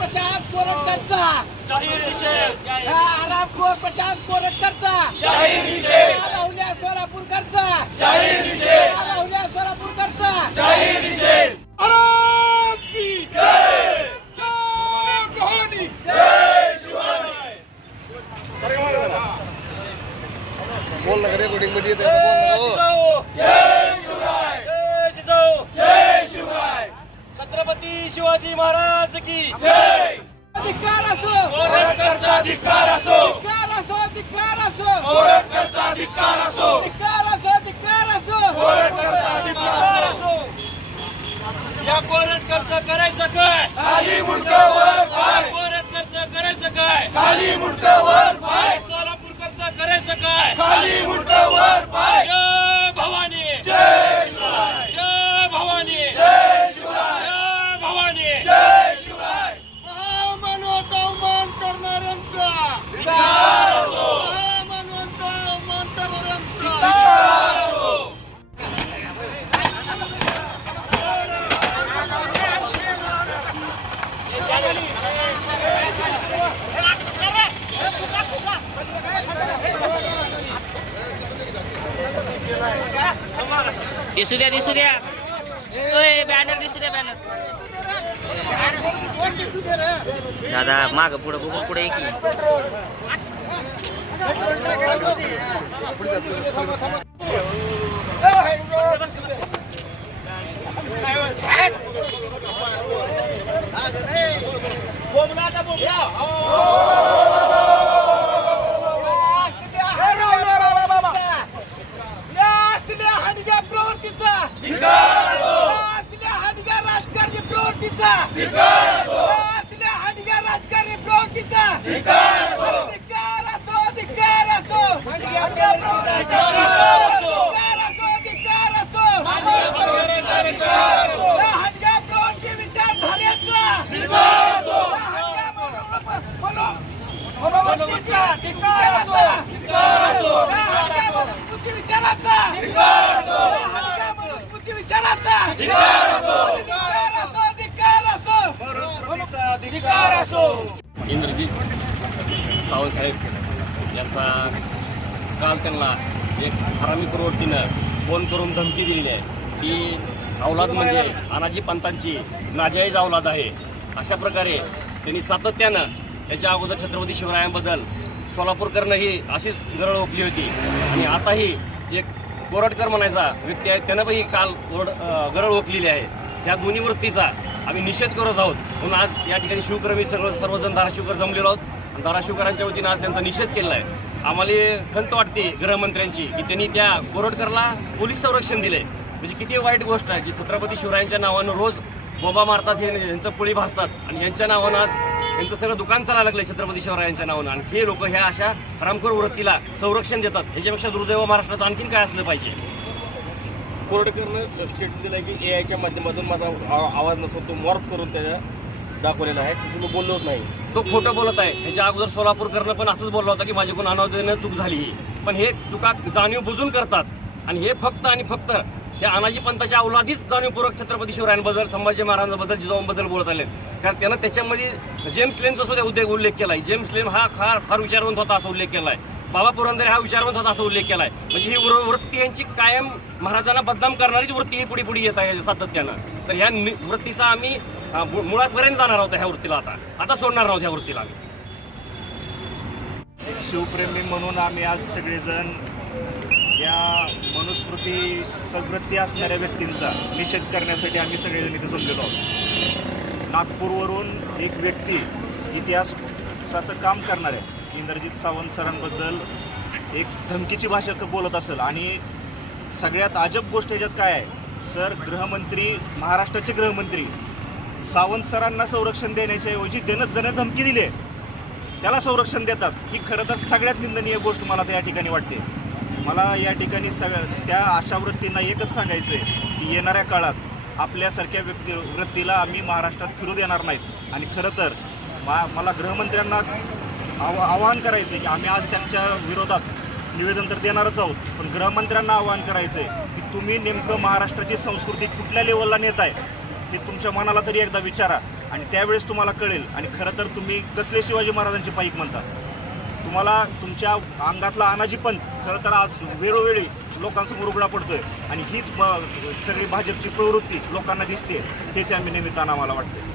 कोरटकरचा जाहीर निषेध. ह्या आरामखोर प्रशांत कोरटकरचा जाहीर निषेध. ह्या राहुल्या सोलापूरकरचा. जाहीर निषेध. ह्या राहुल्या सोलापूरकरचा. बोल ना रेकॉर्डिंगमध्ये येते बोल ना हो. जय शिवराय जय जिजाऊ जय शिवराय छत्रपती शिवाजी महाराज की जय! अधिकार असो! अधिकार असो! अधिकार असो अधिकार असो! अधिकार असो! दिसू द्या दिसू द्या. ओय बॅनर दिसू द्या बॅनर दादा माग पुढं बघून पुढे की. प्रवृत्तीचा हाडग्या राजकारणी प्रवृत्तीचा. हाडग्या राजकारणी प्रवृत्तीचा. अधिकार असो अधिकार असो. अधिकार असो अधिकार असो. हाडग्या प्रवृत्ती विचारधारेचा या हाडग्या मनोवृत्ती- मनो- मनोवृत्तीचा विचाराचा या हाडग्या मनोवृत्ती विचाराचा या हाडग्या मनोवृत्ती विचाराचा अधिकार असो अधिकार असो अधिकार असो इंद्रजीत सावंत साहेब यांचा काल त्यांना एक हरामी प्रवृत्तीनं फोन करून धमकी दिलेली आहे की अवलाद म्हणजे अनाजी पंतांची नाजायज अवलाद आहे. अशा प्रकारे त्यांनी सातत्यानं याच्या अगोदर छत्रपती शिवरायांबद्दल सोलापूरकरनं ही अशीच गरळ ओपली होती. आणि आताही एक बोराटकर म्हणायचा व्यक्ती आहे त्यानं ही काल ओरड गरळ ओकलेली आहे. त्या दोन्ही वृत्तीचा आम्ही निषेध करत आहोत. म्हणून आज या ठिकाणी शिवप्रेमी सर्व सर्वजण धाराशिवकर जमलेलो आहोत. आणि धाराशिवकरांच्या वतीनं आज त्यांचा निषेध केलेला आहे. आम्हाला खंत वाटते गृहमंत्र्यांची की त्यांनी त्या कोरटकरला पोलीस संरक्षण दिले म्हणजे किती वाईट गोष्ट आहे जी छत्रपती शिवरायांच्या नावानं रोज बोंबा मारतात हे यांचं पोळी भासतात आणि यांच्या नावानं आज यांचं सगळं दुकान चालायला लागलं छत्रपती शिवरायांच्या नावानं. आणि हे लोक ह्या अशा हरामखोर वृत्तीला संरक्षण देतात. ह्याच्यापेक्षा दुर्दैव महाराष्ट्रात आणखीन काय असलं पाहिजे? कोरडकरनं स्टेटमेंट दिलं की ए आयच्या माध्यमातून माझा आवाज नसून तो मॉर्फ करून त्याच्या दाखवलेला आहे. त्याचं मी बोललोच नाही. तो खोटं बोलत आहे. ह्याच्या अगोदर सोलापूरकरनं पण असंच बोलला होता की माझ्याकडून अनावधानानं चूक झाली. पण हे चुका जाणीव बुजून करतात. आणि हे फक्त आणि फक्त हे अनाजी पंथाच्या अवलादीच जाणीवपूर्वक छत्रपती शिवरायांबद्दल संभाजी महाराजांबद्दल जिजाऊंबद्दल बोलत आले. कारण त्यानं त्याच्यामध्ये जेम्स लेनचा सुद्धा उद्योग उल्लेख केला आहे जेम्स लेन हा फार फार विचारवंत होता असा उल्लेख केला आहे बाबा पुरंदरे हा विचारवंत होता असा उल्लेख केला आहे म्हणजे ही वृत्ती यांची कायम महाराजांना बदनाम करणारीच वृत्ती ही पुढे पुढे येत आहे सातत्यानं. तर ह्या वृत्तीचा आम्ही मुळातपर्यंत जाणार आहोत ह्या वृत्तीला आता. आता सोडणार आहोत ह्या वृत्तीला आम्ही. शिवप्रेमी म्हणून आम्ही आज सगळेजण या मनुस्मृती सद्वृत्ती असणाऱ्या व्यक्तींचा निषेध करण्यासाठी आम्ही सगळेजण इथे जमलेलो आहोत. नागपूरवरून एक व्यक्ती इतिहासाचं काम करणार आहे. इंद्रजित सावंत सरांबद्दल एक धमकीची भाषा बोलत असेल आणि सगळ्यात अजब गोष्ट याच्यात काय आहे? तर गृहमंत्री महाराष्ट्राचे गृहमंत्री सावंत सरांना संरक्षण देण्याच्या ऐवजी देणं जण धमकी दिली आहे. त्याला संरक्षण देतात. ही खरं तर सगळ्यात निंदनीय गोष्ट मला त्या ठिकाणी वाटते. मला या ठिकाणी सगळ्या त्या आशा वृत्तींना एकच सांगायचं आहे की येणाऱ्या काळात आपल्यासारख्या व्यक्ती वृत्तीला आम्ही महाराष्ट्रात फिरू देणार नाहीत. आणि खरं तर मा मला गृहमंत्र्यांना आव आवाहन करायचं आहे की आम्ही आज त्यांच्या विरोधात निवेदन तर देणारच आहोत पण गृहमंत्र्यांना आवाहन करायचं आहे की तुम्ही नेमकं महाराष्ट्राची संस्कृती कुठल्या लेवलला नेत आहे ते तुमच्या मनाला तरी एकदा विचारा. आणि त्यावेळेस तुम्हाला कळेल. आणि खरं तर तुम्ही कसले शिवाजी महाराजांचे पाईक म्हणता. तुम्हाला तुमच्या अंगातला अनाजी पण खरं तर आज वेळोवेळी लोकांसमोर उघडा पडतोय. आणि हीच ब- सगळी भाजपची प्रवृत्ती लोकांना दिसते त्याचे आम्ही निमित्तानं आम्हाला वाटते